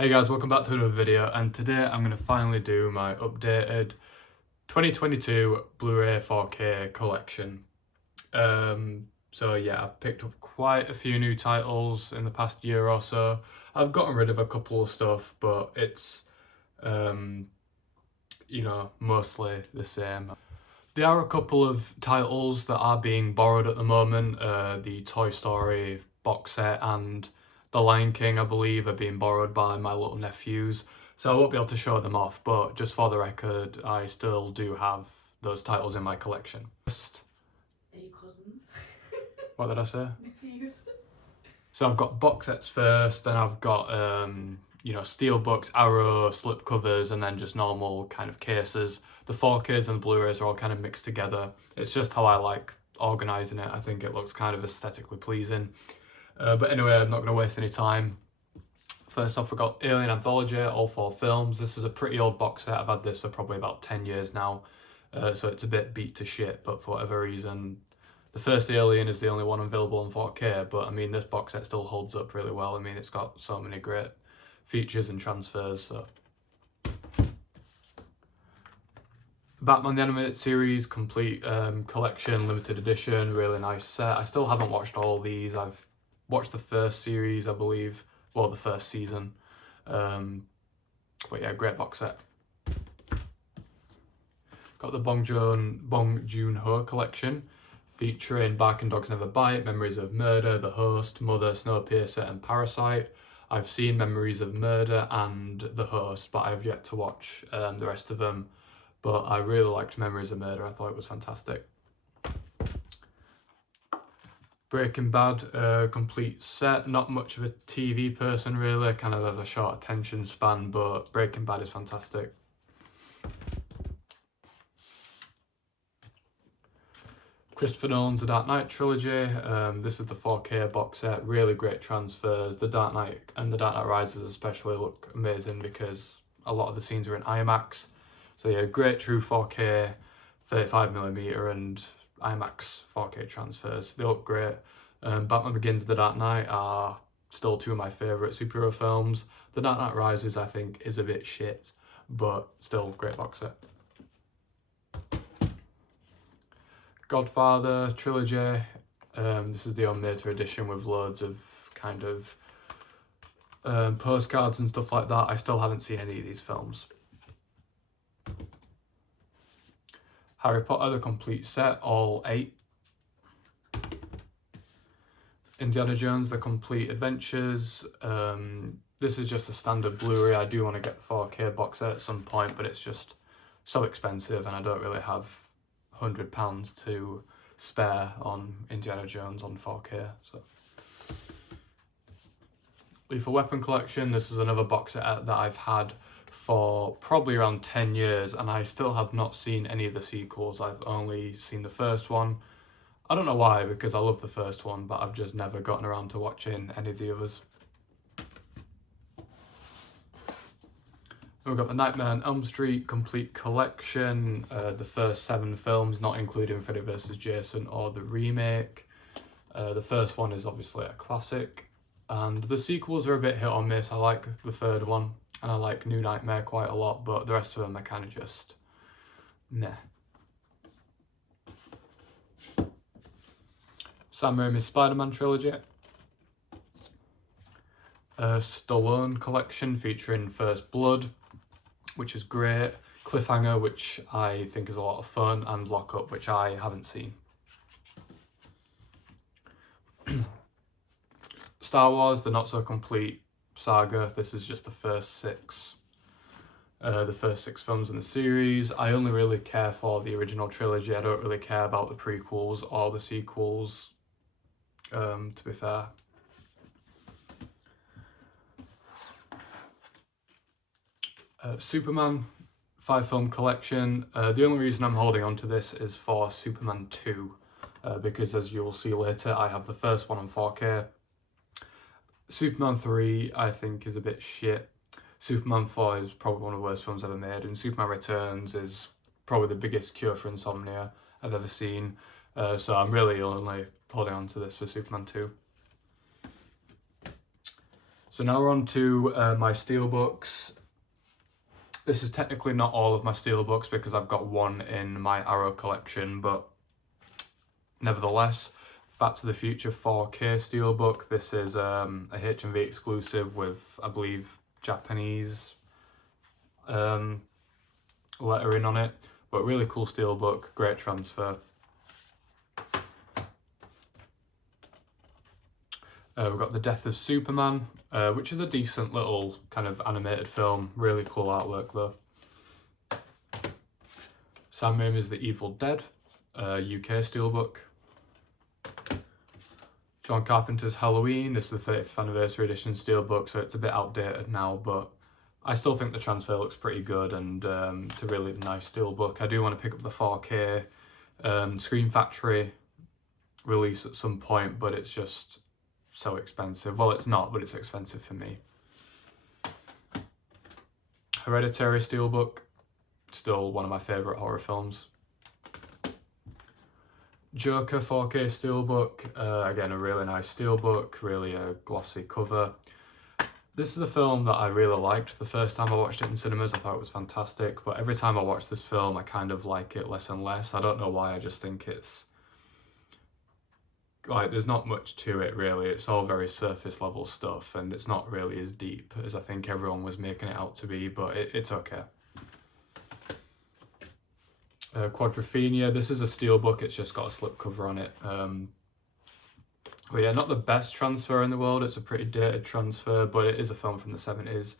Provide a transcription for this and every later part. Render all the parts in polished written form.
Hey guys, welcome back to another video, and today I'm going to finally do my updated 2022 Blu-ray 4K collection. So yeah, I've picked up quite a few new titles in the past year or so. I've gotten rid of a couple of stuff, but it's, mostly the same. There are a couple of titles that are being borrowed at the moment. The Toy Story box set and The Lion King, I believe, are being borrowed by my little nephews. So I won't be able to show them off, but just for the record, I still do have those titles in my collection. Are you cousins? What did I say? Nephews. So I've got box sets first, and I've got, Steelbooks, Arrow, slipcovers, and then just normal kind of cases. The 4Ks and the Blu-rays are all kind of mixed together. It's just how I like organising it. I think it looks kind of aesthetically pleasing. But anyway, I'm not going to waste any time. First off, we've got Alien Anthology, all 4 films. This is a pretty old box set. I've had this for probably about 10 years now. So it's a bit beat to shit, but for whatever reason, the first Alien is the only one available on 4K, but I mean, this box set still holds up really well. I mean, it's got so many great features and transfers, so. Batman the Animated Series, complete collection, limited edition, really nice set. I still haven't watched all these. I've watched the first series, I believe, well, the first season. But yeah, great box set. Got the Bong Joon-ho collection, featuring Bark and Dogs Never Bite, Memories of Murder, The Host, Mother, Snowpiercer, and Parasite. I've seen Memories of Murder and The Host, but I've yet to watch the rest of them. But I really liked Memories of Murder. I thought it was fantastic. Breaking Bad, complete set. Not much of a TV person, really. I kind of have a short attention span, but Breaking Bad is fantastic. Christopher Nolan's The Dark Knight trilogy. This is the 4K box set. Really great transfers. The Dark Knight and The Dark Knight Rises especially look amazing because a lot of the scenes are in IMAX. So yeah, great true 4K, 35mm and IMAX 4K transfers. They look great. Batman Begins and The Dark Knight are still 2 of my favourite superhero films. The Dark Knight Rises, I think, is a bit shit, but still great box set. Godfather trilogy. This is the unmated edition with loads of kind of postcards and stuff like that. I still haven't seen any of these films. Harry Potter, the complete set, all 8. Indiana Jones, the complete adventures. This is just a standard Blu-ray. I do want to get the 4K box set at some point, but it's just so expensive and I don't really have £100 to spare on Indiana Jones on 4K. So, Lethal Weapon collection. This is another box set that I've had for probably around 10 years and I still have not seen any of the sequels. I've only seen the first one. I don't know why, because I love the first one, but I've just never gotten around to watching any of the others. We've got the Nightmare on Elm Street complete collection, the first 7 films, not including Freddy vs. Jason or the remake. The first one is obviously a classic, and the sequels are a bit hit or miss. I like the third one, and I like New Nightmare quite a lot, but the rest of them are kind of just meh. Sam Raimi's Spider-Man trilogy. Stallone collection featuring First Blood, which is great. Cliffhanger, which I think is a lot of fun, and Lock Up, which I haven't seen. Star Wars, the not so complete saga. This is just the first 6. The first 6 films in the series. I only really care for the original trilogy. I don't really care about the prequels or the sequels, to be fair. Superman 5-film collection. The only reason I'm holding on to this is for Superman 2, because as you will see later, I have the first one on 4K. Superman 3 I think is a bit shit. Superman 4 is probably one of the worst films ever made, and Superman Returns is probably the biggest cure for insomnia I've ever seen. So I'm really only holding on to this for Superman 2. So now we're on to my Steelbooks. This is technically not all of my Steelbooks because I've got one in my Arrow collection, but nevertheless, Back to the Future 4K Steelbook. This is a HMV exclusive with, I believe, Japanese lettering on it, but really cool Steelbook, great transfer. We've got The Death of Superman, which is a decent little kind of animated film, really cool artwork though. Sam Raimi's The Evil Dead, UK Steelbook. John Carpenter's Halloween, this is the 30th anniversary edition Steelbook, so it's a bit outdated now, but I still think the transfer looks pretty good, and it's a really nice Steelbook. I do want to pick up the 4K Scream Factory release at some point, but it's just so expensive. Well, it's not, but it's expensive for me. Hereditary Steelbook, still one of my favourite horror films. Joker 4K Steelbook, again a really nice Steelbook, really a glossy cover. This is a film that I really liked the first time I watched it in cinemas. I thought it was fantastic, but every time I watch this film I kind of like it less and less. I don't know why, I just think it's like there's not much to it really. It's all very surface level stuff and it's not really as deep as I think everyone was making it out to be, but it's okay. Quadrophenia, this is a Steelbook, it's just got a slipcover on it. But yeah, not the best transfer in the world, it's a pretty dated transfer, but it is a film from the 70s.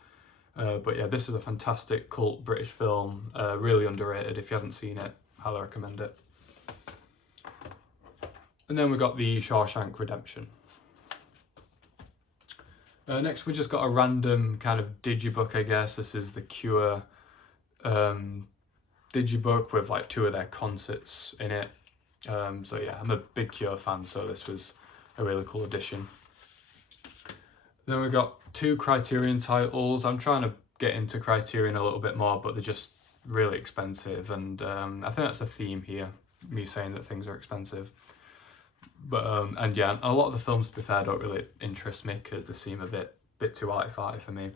But yeah, this is a fantastic cult British film, really underrated. If you haven't seen it, highly recommend it. And then we've got the Shawshank Redemption. Next we just got a random kind of digibook, I guess. This is the Cure digibook with like 2 of their concerts in it. So yeah, I'm a big Cure fan, so this was a really cool addition. Then we've got 2 Criterion titles. I'm trying to get into Criterion a little bit more, but they're just really expensive, and I think that's the theme here, me saying that things are expensive. But and yeah, a lot of the films, to be fair, don't really interest me because they seem a bit too arty-farty for me.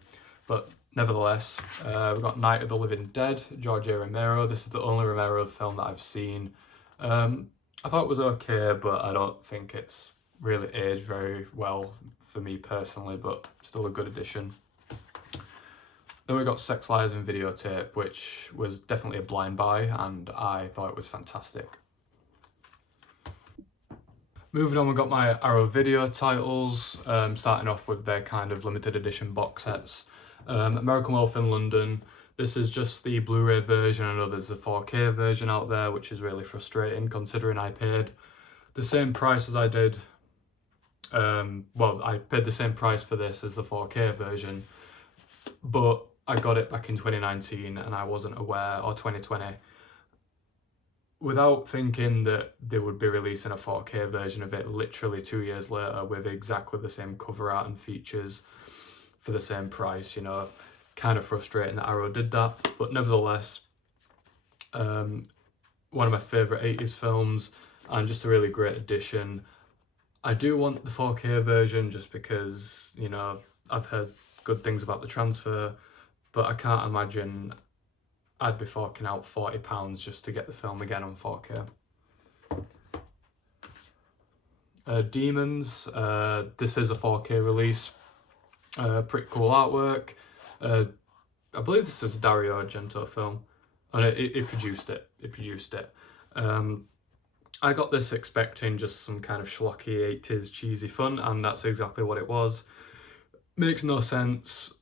But nevertheless, we've got Night of the Living Dead, George A. Romero. This is the only Romero film that I've seen. I thought it was okay, but I don't think it's really aged very well for me personally, but still a good addition. Then we got Sex, Lies and Videotape, which was definitely a blind buy, and I thought it was fantastic. Moving on, we've got my Arrow Video titles, starting off with their kind of limited edition box sets. American Wolf in London, this is just the Blu-ray version. I know there's a 4K version out there, which is really frustrating considering I paid the same price as I did. Well, I paid the same price for this as the 4K version, but I got it back in 2019 and I wasn't aware, or 2020, without thinking that they would be releasing a 4K version of it literally 2 years later with exactly the same cover art and features for the same price. You know, kind of frustrating that Arrow did that, but nevertheless, one of my favourite 80s films and just a really great addition. I do want the 4K version just because, you know, I've heard good things about the transfer, but I can't imagine I'd be forking out £40 just to get the film again on 4K. Demons, this is a 4K release. Pretty cool artwork. I believe this is a Dario Argento film, and it produced it. I got this expecting just some kind of schlocky 80s cheesy fun, and that's exactly what it was. Makes no sense.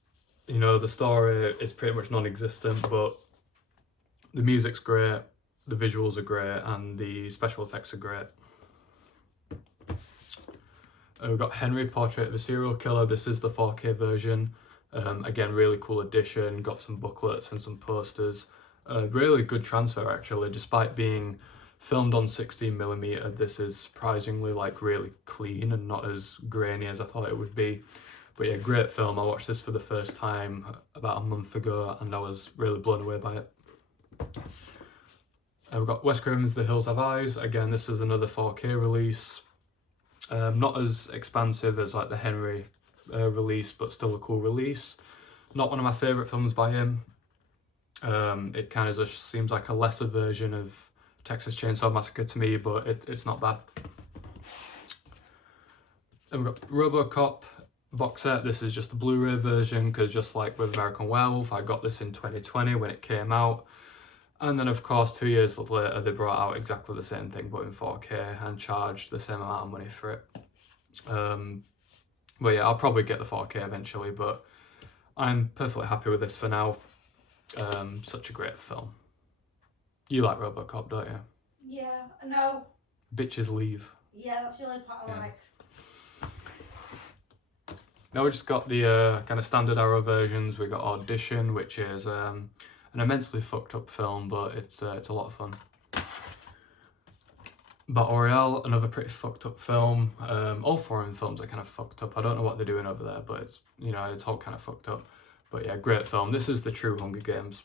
You know, the story is pretty much non-existent, but the music's great, the visuals are great, and the special effects are great. We've got Henry, Portrait of a Serial Killer. This is the 4K version. Again, really cool addition. Got some booklets and some posters. Really good transfer actually, despite being filmed on 16mm. This is surprisingly like really clean and not as grainy as I thought it would be. But yeah, great film. I watched this for the first time about a month ago and I was really blown away by it. We've got Wes Craven's The Hills Have Eyes. Again, this is another 4K release. Not as expansive as like the Henry release, but still a cool release. Not one of my favourite films by him. It kind of just seems like a lesser version of Texas Chainsaw Massacre to me, but it's not bad. Then we've got RoboCop box set. This is just the Blu-ray version, because just like with American Werewolf, I got this in 2020 when it came out. And then of course 2 years later they brought out exactly the same thing but in 4K and charged the same amount of money for it. But yeah, I'll probably get the 4K eventually, but I'm perfectly happy with this for now. Such a great film. You like RoboCop, don't you? Yeah, no. Bitches leave. Yeah, that's the only part I like. Now we just got the kind of standard Arrow versions. We got Audition, which is an immensely fucked up film, but it's a lot of fun. Battle Royale, another pretty fucked up film. All foreign films are kind of fucked up. I don't know what they're doing over there, but it's, you know, it's all kind of fucked up. But yeah, great film. This is the true Hunger Games.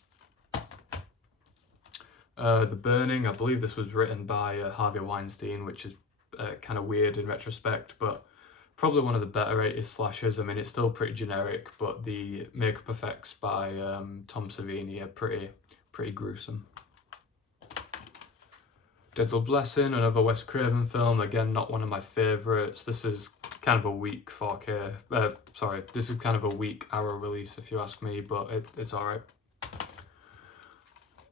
The Burning, I believe this was written by Harvey Weinstein, which is kind of weird in retrospect, but probably one of the better 80s slashers. I mean, it's still pretty generic, but the makeup effects by Tom Savini are pretty gruesome. Deadly Blessing, another Wes Craven film. Again, not one of my favourites. This is kind of a weak 4K. This is kind of a weak Arrow release, if you ask me, but it's alright.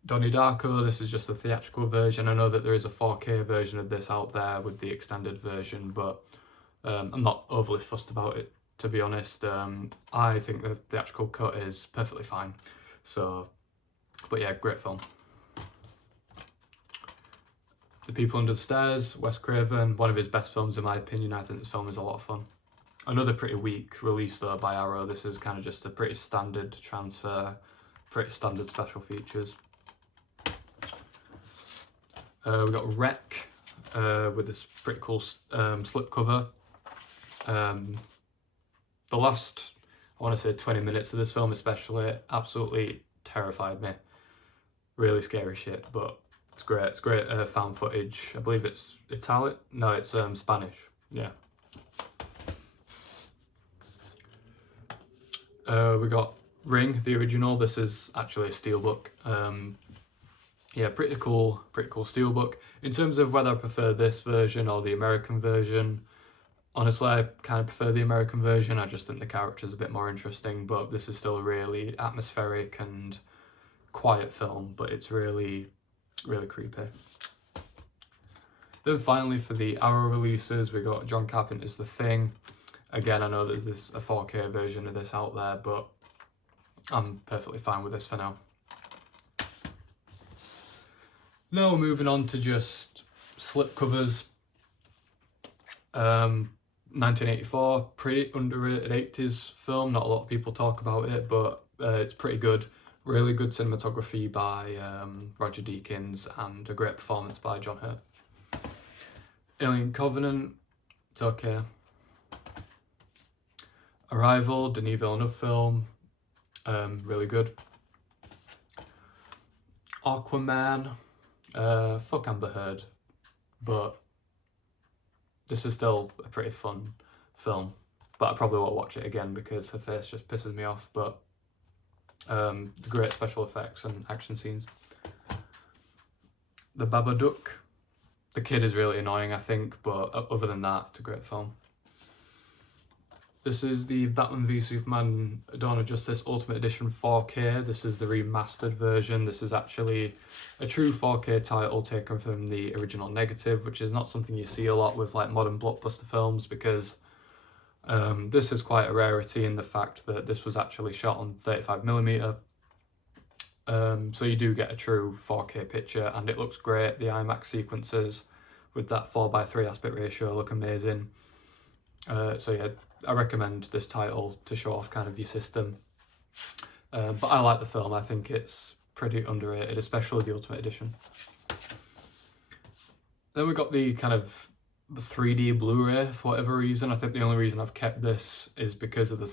Donnie Darko, this is just the theatrical version. I know that there is a 4K version of this out there with the extended version, but I'm not overly fussed about it, to be honest. I think the theatrical cut is perfectly fine. So, but yeah, great film. The People Under the Stairs, Wes Craven, one of his best films in my opinion. I think this film is a lot of fun. Another pretty weak release though by Arrow. This is kind of just a pretty standard transfer, pretty standard special features. We got Wreck with this pretty cool slipcover. The last, I want to say 20 minutes of this film especially, absolutely terrified me. Really scary shit, but it's great. It's great found footage. I believe it's Italian. No, it's Spanish. Yeah. We got Ring, the original. This is actually a Steelbook. Yeah, pretty cool Steelbook. In terms of whether I prefer this version or the American version, honestly, I kind of prefer the American version. I just think the character's a bit more interesting, but this is still a really atmospheric and quiet film, but it's really creepy. Then finally for the Arrow releases, we got John Carpenter's The Thing. Again, I know there's a 4K version of this out there, but I'm perfectly fine with this for now. Now we're moving on to just slipcovers. 1984, pretty underrated 80s film. Not a lot of people talk about it, but it's pretty good. Really good cinematography by Roger Deakins and a great performance by John Hurt. Alien Covenant, it's okay. Arrival, Denis Villeneuve film, really good. Aquaman, fuck Amber Heard, but this is still a pretty fun film, but I probably won't watch it again because her face just pisses me off, but the great special effects and action scenes. The Babadook, the kid is really annoying I think, but other than that, it's a great film. This is the Batman v Superman Dawn of Justice Ultimate Edition 4K. This is the remastered version. This is actually a true 4K title taken from the original negative, which is not something you see a lot with like modern blockbuster films, because this is quite a rarity in the fact that this was actually shot on 35mm. So you do get a true 4K picture and it looks great. The IMAX sequences with that 4:3 aspect ratio look amazing. So yeah, I recommend this title to show off kind of your system. But I like the film. I think it's pretty underrated, especially the Ultimate Edition. Then we got the kind of the 3D Blu-ray for whatever reason. I think the only reason I've kept this is because of the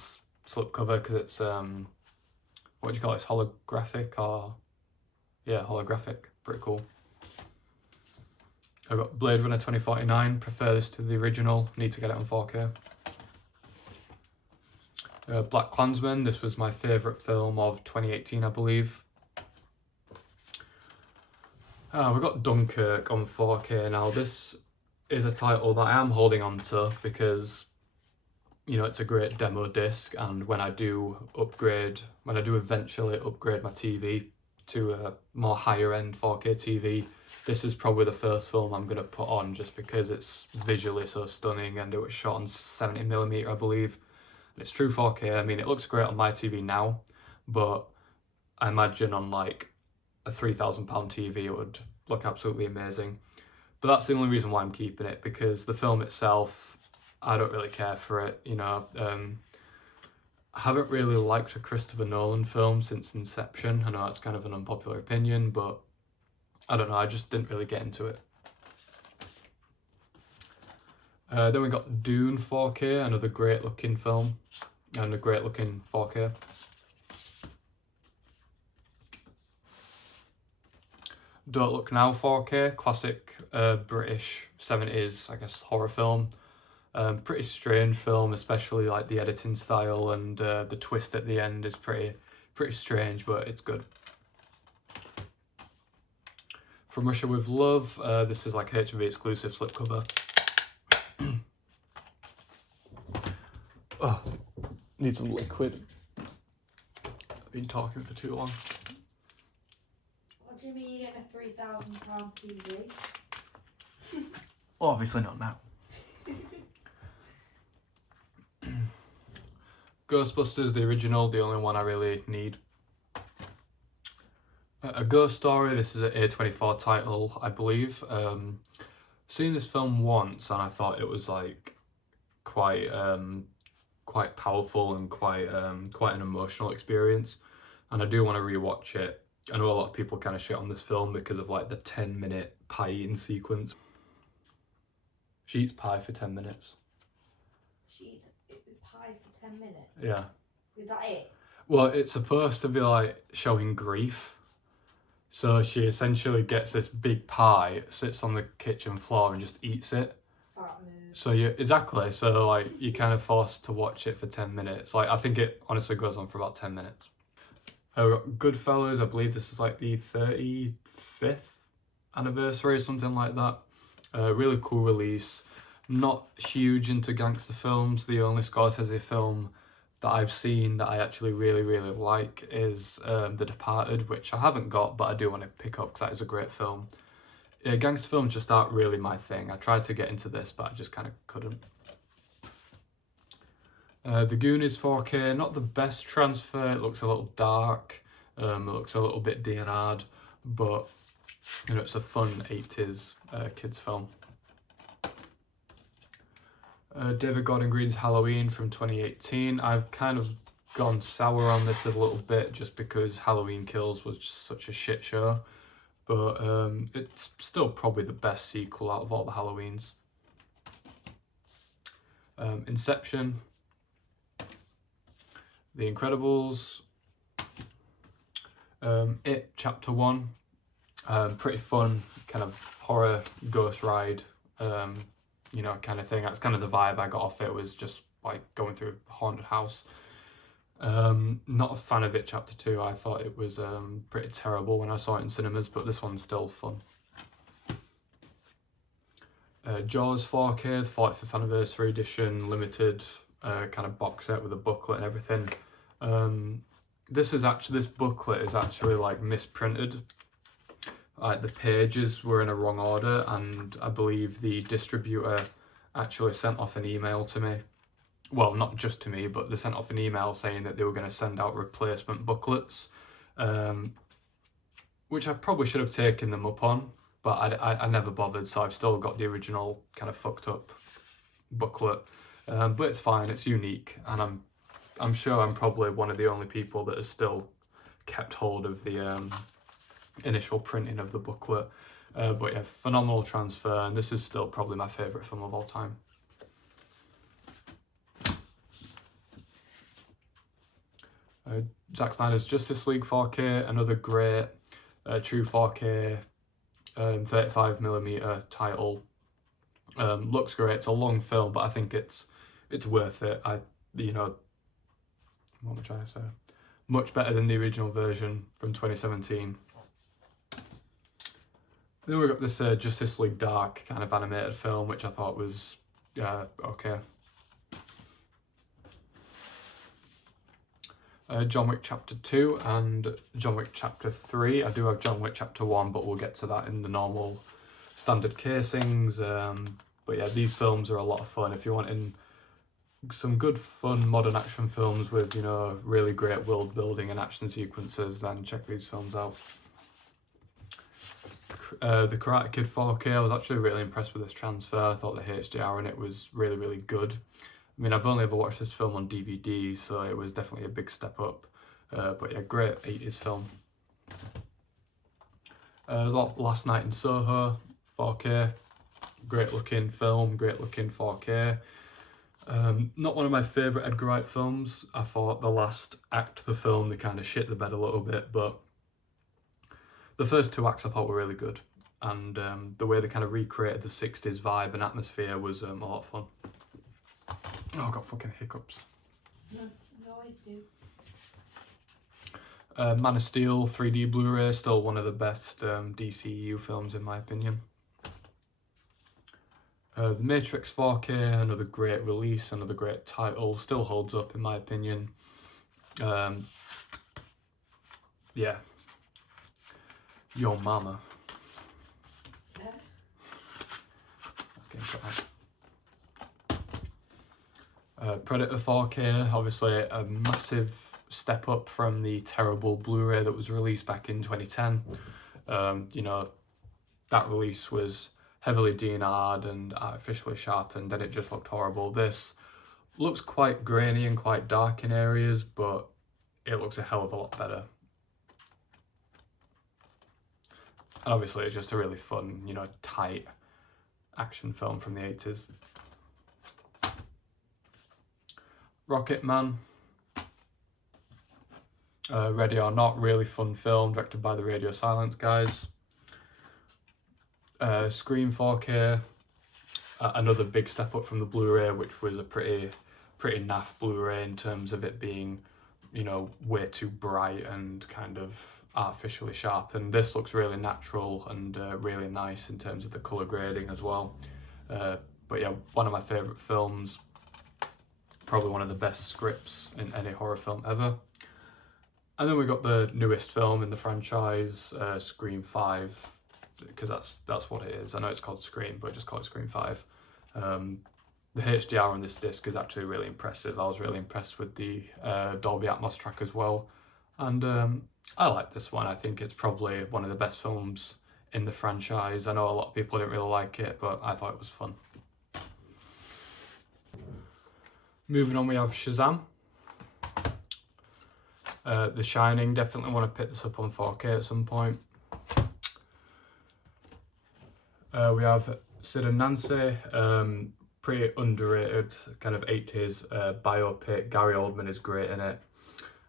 slipcover, because it's what do you call it? It's holographic, or yeah, holographic. Pretty cool. I've got Blade Runner 2049. Prefer this to the original. Need to get it on 4K. Black Klansman, this was my favourite film of 2018, I believe. We've got Dunkirk on 4K now. This is a title that I am holding on to because, you know, it's a great demo disc, and when I do eventually upgrade my TV to a more higher end 4K TV, this is probably the first film I'm going to put on just because it's visually so stunning, and it was shot on 70mm, I believe. And it's true 4K. I mean, it looks great on my TV now, but I imagine on like a £3,000 TV it would look absolutely amazing. But that's the only reason why I'm keeping it, because the film itself, I don't really care for it. You know, I haven't really liked a Christopher Nolan film since Inception. I know that's kind of an unpopular opinion, but I don't know, I just didn't really get into it. Then we got Dune 4K, another great looking film, and a great looking 4K. Don't Look Now 4K, classic British 70s, I guess, horror film. Pretty strange film, especially like the editing style, and the twist at the end is pretty strange, but it's good. From Russia with Love, this is like HMV exclusive slipcover. Oh, need some liquid. I've been talking for too long. What do you mean you're getting a £3,000 TV? Well, obviously not now. Ghostbusters, the original, the only one I really need. A Ghost Story, this is an A24 title, I believe. Seen this film once and I thought it was like quite powerful and quite an emotional experience, and I do want to rewatch it. I know a lot of people kind of shit on this film because of like the 10-minute pie eating sequence. She eats pie for 10 minutes. She eats pie for 10 minutes? Yeah. Is that it? Well, it's supposed to be like showing grief. So she essentially gets this big pie, sits on the kitchen floor and just eats it. Fat mood. So exactly. So like you're kind of forced to watch it for 10 minutes. Like I think it honestly goes on for about 10 minutes. Goodfellas, I believe this is like the 35th anniversary or something like that. Really cool release. Not huge into gangster films. The only Scorsese film that I've seen that I actually really like is The Departed, which I haven't got, but I do want to pick up because that is a great film. Yeah, gangster films just aren't really my thing. I tried to get into this, but I just kind of couldn't. The Goonies 4K, not the best transfer. It looks a little dark. It looks a little bit DNR'd, but you know, it's a fun 80s kids film. David Gordon Green's Halloween from 2018. I've kind of gone sour on this a little bit just because Halloween Kills was just such a shit show, but it's still probably the best sequel out of all the Halloweens. Inception, The Incredibles, It Chapter 1, pretty fun kind of horror ghost ride, you know, kind of thing. That's kind of the vibe I got off it, was just like going through a haunted house. Not a fan of It Chapter 2. I thought it was pretty terrible when I saw it in cinemas, but this one's still fun. Jaws 4K, the 45th anniversary edition, limited kind of box set with a booklet and everything. This booklet is actually like misprinted. Like the pages were in a wrong order, and I believe the distributor actually sent off an email to me. Well, not just to me, but they sent off an email saying that they were going to send out replacement booklets, which I probably should have taken them up on, but I never bothered, so I've still got the original kind of fucked up booklet. But it's fine, it's unique, and I'm sure I'm probably one of the only people that has still kept hold of the initial printing of the booklet. But yeah, phenomenal transfer, and this is still probably my favourite film of all time. Zack Snyder's Justice League 4K, another great true 4K 35mm title. Looks great. It's a long film, but I think it's worth it. You know, what am I trying to say? Much better than the original version from 2017. Then we got this Justice League Dark kind of animated film, which I thought was okay. John Wick Chapter 2 and John Wick Chapter 3. I do have John Wick Chapter 1, but we'll get to that in the normal standard casings. But yeah, these films are a lot of fun. If you're wanting some good fun modern action films with, you know, really great world building and action sequences, then check these films out. The Karate Kid 4K, I was actually really impressed with this transfer. I thought the HDR in it was really, really good. I mean, I've only ever watched this film on DVD, so it was definitely a big step up. But yeah, great 80s film. Last Night in Soho, 4K. Great looking film, great looking 4K. Not one of my favourite Edgar Wright films. I thought the last act of the film, they kind of shit the bed a little bit, but the first 2 acts I thought were really good. And the way they kind of recreated the 60s vibe and atmosphere was a lot of fun. Oh, I've got fucking hiccups. No, you always do. Man of Steel 3D Blu-ray, still one of the best DCU films in my opinion. The Matrix 4K, another great release, another great title, still holds up in my opinion. Yeah. Yo Mama. That's getting cut out. Predator 4K, obviously a massive step up from the terrible Blu-ray that was released back in 2010. You know, that release was heavily DNR'd and artificially sharpened, and it just looked horrible. This looks quite grainy and quite dark in areas, but it looks a hell of a lot better. And obviously it's just a really fun, you know, tight action film from the 80s. Rocket Man. Ready or Not, really fun film, directed by the Radio Silence guys. Scream 4K, another big step up from the Blu-ray, which was a pretty naff Blu-ray in terms of it being, you know, way too bright and kind of artificially sharp. And this looks really natural and really nice in terms of the colour grading as well. But yeah, one of my favourite films, probably one of the best scripts in any horror film ever. And then we got the newest film in the franchise, Scream 5, because that's what it is. I know it's called Scream, but just call it Scream 5. The HDR on this disc is actually really impressive. I was really impressed with the Dolby Atmos track as well. And I like this one. I think it's probably one of the best films in the franchise. I know a lot of people didn't really like it, but I thought it was fun. Moving on, we have Shazam. The Shining, definitely want to pick this up on 4K at some point. We have Sid and Nancy, pretty underrated kind of 80s biopic. Gary Oldman is great in it.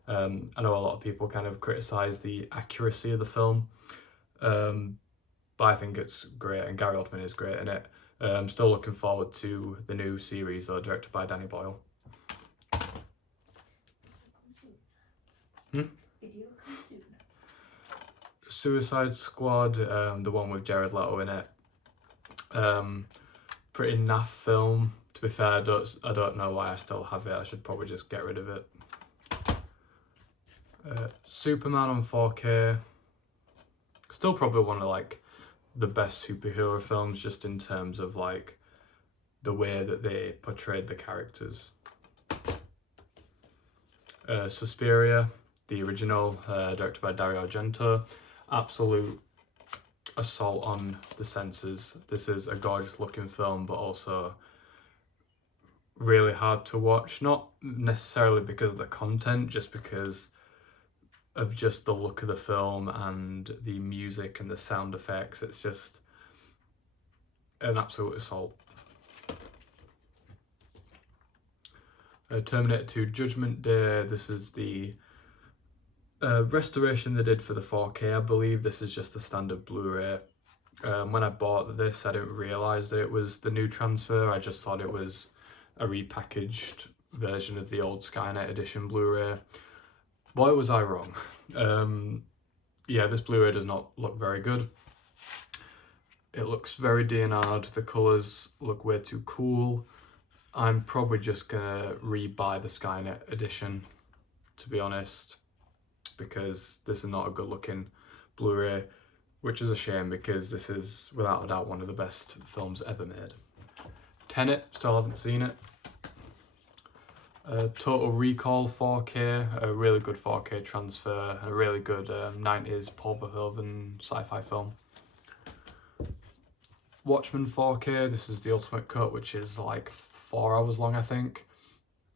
I know a lot of people kind of criticise the accuracy of the film, but I think it's great, and Gary Oldman is great in it. I'm still looking forward to the new series though, directed by Danny Boyle. Suicide Squad, the one with Jared Leto in it. Pretty naff film. To be fair, I don't know why I still have it. I should probably just get rid of it. Superman on 4K. Still probably one of like the best superhero films, just in terms of like the way that they portrayed the characters. Suspiria, the original, directed by Dario Argento. Absolute assault on the senses. This is a gorgeous looking film, but also really hard to watch. Not necessarily because of the content, just because of just the look of the film and the music and the sound effects. It's just an absolute assault. Terminator 2 Judgment Day. This is the restoration they did for the 4K. I believe this is just the standard Blu-ray. When I bought this, I didn't realise that it was the new transfer. I just thought it was a repackaged version of the old Skynet edition Blu-ray. Boy, was I wrong. Yeah, this Blu-ray does not look very good. It looks very DNR'd. The colours look way too cool. I'm probably just gonna re-buy the Skynet edition, to be honest, because this is not a good looking Blu-ray, which is a shame because this is without a doubt one of the best films ever made. Tenet, still haven't seen it. Total Recall 4K, a really good 4K transfer, a really good 90s Paul Verhoeven sci-fi film. Watchmen 4K, this is the ultimate cut, which is like 4 hours long, I think.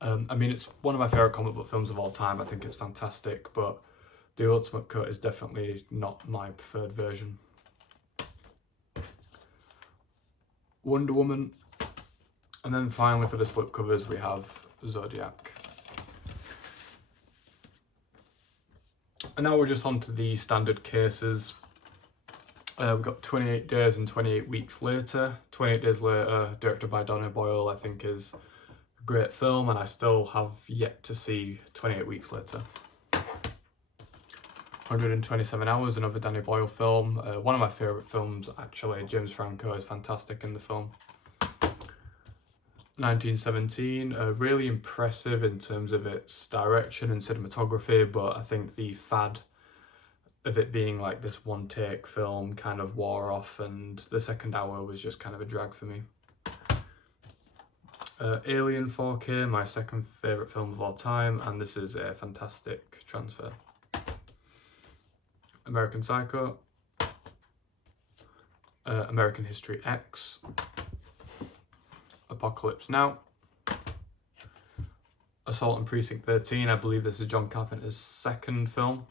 I mean, it's one of my favourite comic book films of all time. I think it's fantastic, but the ultimate cut is definitely not my preferred version. Wonder Woman. And then finally for the slipcovers we have Zodiac. And now we're just on to the standard cases. We've got 28 Days and 28 Weeks Later. 28 Days Later, directed by Danny Boyle, I think is a great film, and I still have yet to see 28 Weeks Later. 127 Hours, another Danny Boyle film. One of my favourite films, actually. James Franco is fantastic in the film. 1917, really impressive in terms of its direction and cinematography, but I think the fad of it being like this one take film kind of wore off, and the second hour was just kind of a drag for me. Alien 4K, my second favourite film of all time, and this is a fantastic transfer. American Psycho, American History X, Apocalypse Now, Assault on Precinct 13, I believe this is John Carpenter's second film.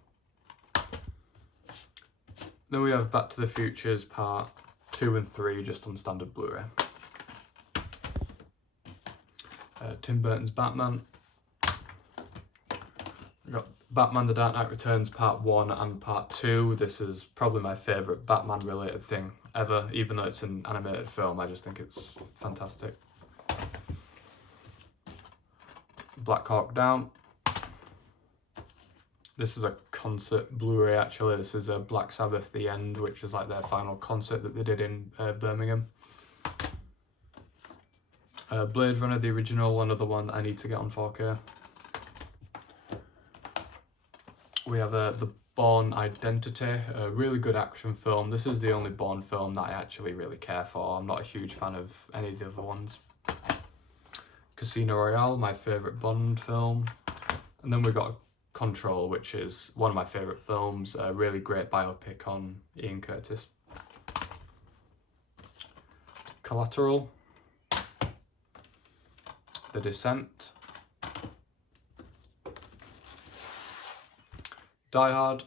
Then we have Back to the Future's Part 2 and 3, just on standard Blu-ray. Tim Burton's Batman. We've got Batman The Dark Knight Returns Part 1 and Part 2. This is probably my favourite Batman related thing ever, even though it's an animated film, I just think it's fantastic. Black Hawk Down. This is a concert Blu-ray actually. This is a Black Sabbath The End, which is like their final concert that they did in Birmingham. Blade Runner, the original, another one I need to get on 4K. We have The Bourne Identity, a really good action film. This is the only Bourne film that I actually really care for. I'm not a huge fan of any of the other ones. Casino Royale, my favourite Bond film. And then we've got Control, which is one of my favourite films, a really great biopic on Ian Curtis. Collateral, The Descent, Die Hard,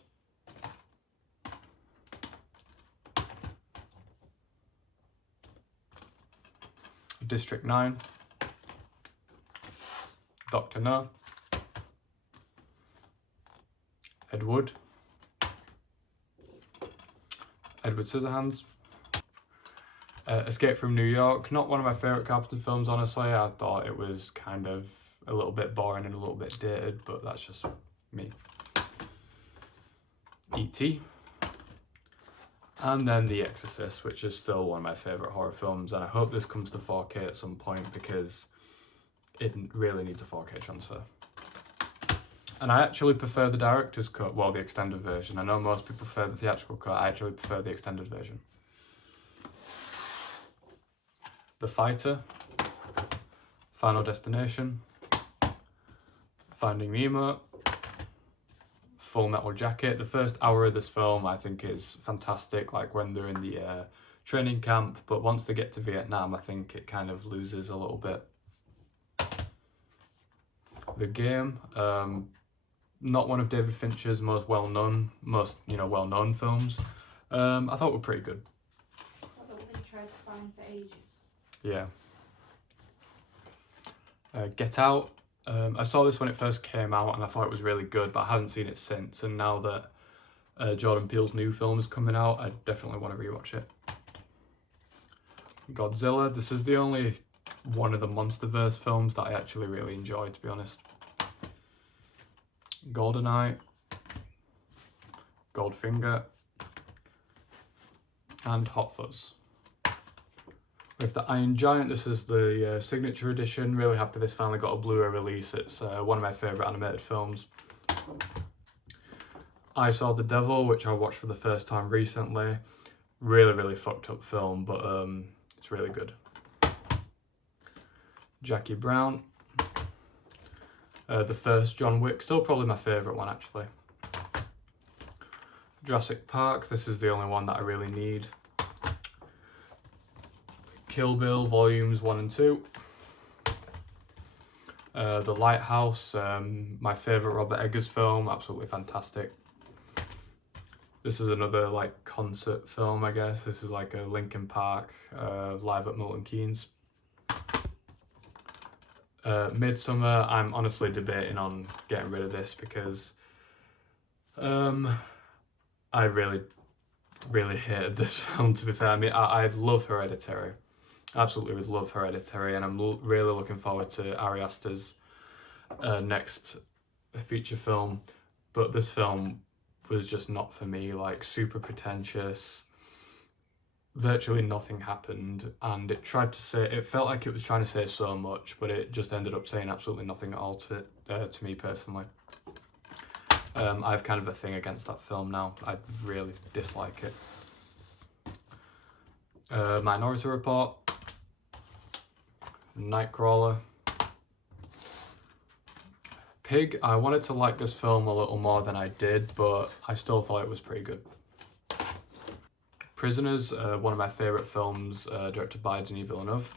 District 9, Dr. No, Ed Wood, Edward Scissorhands, Escape from New York, not one of my favourite Carpenter films, honestly. I thought it was kind of a little bit boring and a little bit dated, but that's just me. E.T. And then The Exorcist, which is still one of my favourite horror films, and I hope this comes to 4K at some point because it really needs a 4K transfer. And I actually prefer the director's cut, well, the extended version. I know most people prefer the theatrical cut, I actually prefer the extended version. The Fighter, Final Destination, Finding Nemo, Full Metal Jacket. The first hour of this film I think is fantastic, like when they're in the training camp, but once they get to Vietnam I think it kind of loses a little bit. The Game, not one of David Fincher's most well-known films. I thought were pretty good. It's like the one he tried to find for ages. Yeah. Get Out. I saw this when it first came out and I thought it was really good, but I haven't seen it since. And now that Jordan Peele's new film is coming out, I definitely want to rewatch it. Godzilla. This is the only one of the MonsterVerse films that I actually really enjoyed, to be honest. GoldenEye, Goldfinger, and Hot Fuzz. With the Iron Giant, this is the signature edition. Really happy this finally got a Blu-ray release. It's one of my favourite animated films. I Saw the Devil, which I watched for the first time recently. Really fucked up film, but it's really good. Jackie Brown. The first John Wick, still probably my favourite one actually. Jurassic Park, this is the only one that I really need. Kill Bill Volumes 1 and 2. The Lighthouse, my favourite Robert Eggers film, absolutely fantastic. This is another like concert film, I guess. This is like a Linkin Park live at Milton Keynes. Midsummer, I'm honestly debating on getting rid of this because I really hated this film, to be fair. I mean, I love Hereditary. Absolutely would love Hereditary, and I'm really looking forward to Ari Aster's next feature film. But this film was just not for me, like super pretentious. Virtually nothing happened, and it felt like it was trying to say so much, but it just ended up saying absolutely nothing at all to me personally. I have kind of a thing against that film now. I really dislike it. Minority Report, Nightcrawler, Pig. I wanted to like this film a little more than I did, but I still thought it was pretty good. Prisoners, one of my favourite films, directed by Denis Villeneuve.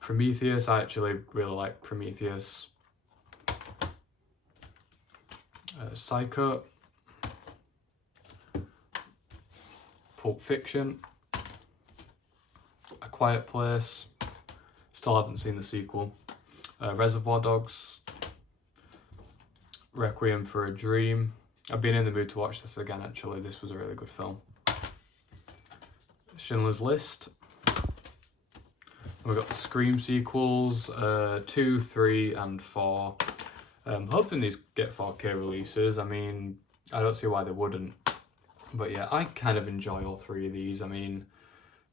Prometheus, I actually really like Prometheus. Psycho. Pulp Fiction. A Quiet Place. Still haven't seen the sequel. Reservoir Dogs. Requiem for a Dream. I've been in the mood to watch this again, actually. This was a really good film. Schindler's List. We've got the Scream sequels, 2, 3, and 4. I'm hoping these get 4K releases. I mean, I don't see why they wouldn't. But yeah, I kind of enjoy all 3 of these. I mean,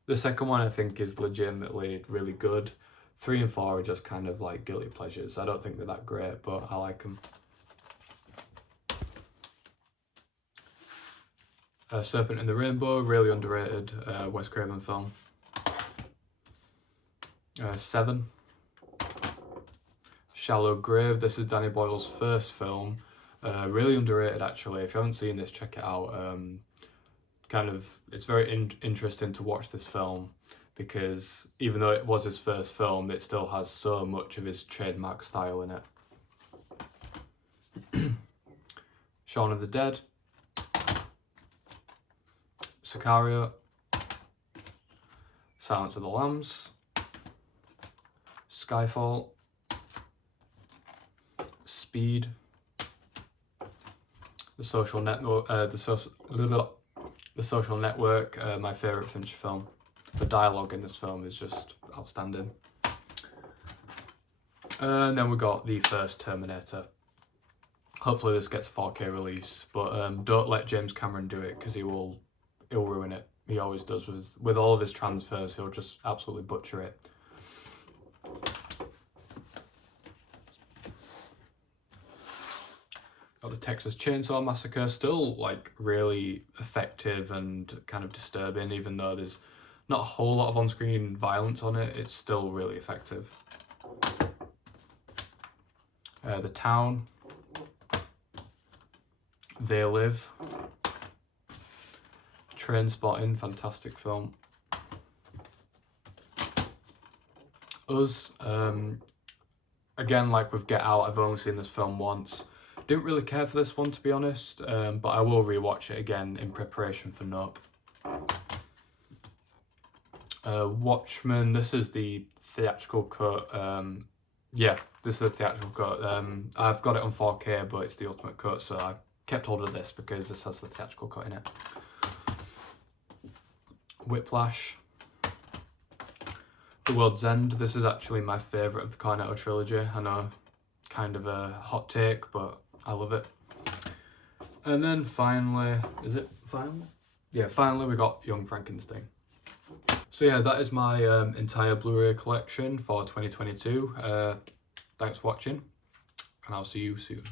the second one I think is legitimately really good. 3 and 4 are just kind of like guilty pleasures. I don't think they're that great, but I like them. Serpent in the Rainbow, really underrated Wes Craven film. 7. Shallow Grave, this is Danny Boyle's first film. Really underrated actually. If you haven't seen this, check it out. It's very interesting to watch this film because even though it was his first film, it still has so much of his trademark style in it. Shaun of the Dead. Sicario, Silence of the Lambs, Skyfall, Speed, The Social Network. The Social Network, my favourite Fincher film. The dialogue in this film is just outstanding. And then we got the first Terminator. Hopefully this gets a 4K release, but don't let James Cameron do it because he'll ruin it. He always does with all of his transfers. He'll just absolutely butcher it. Got the Texas Chainsaw Massacre, still like really effective and kind of disturbing, even though there's not a whole lot of on-screen violence on it. It's still really effective. The Town, They Live, Trainspotting, fantastic film. Us, again, like with Get Out, I've only seen this film once. Didn't really care for this one, to be honest, but I will rewatch it again in preparation for Nope. Watchmen, this is the theatrical cut. Yeah, this is the theatrical cut. I've got it on 4K, but it's the ultimate cut, so I kept hold of this because this has the theatrical cut in it. Whiplash, The World's End. This is actually my favourite of the Cornetto trilogy. I know, kind of a hot take, but I love it. And then finally, is it finally? Yeah, finally we got Young Frankenstein. So yeah, that is my entire Blu-ray collection for 2022. Thanks for watching, and I'll see you soon.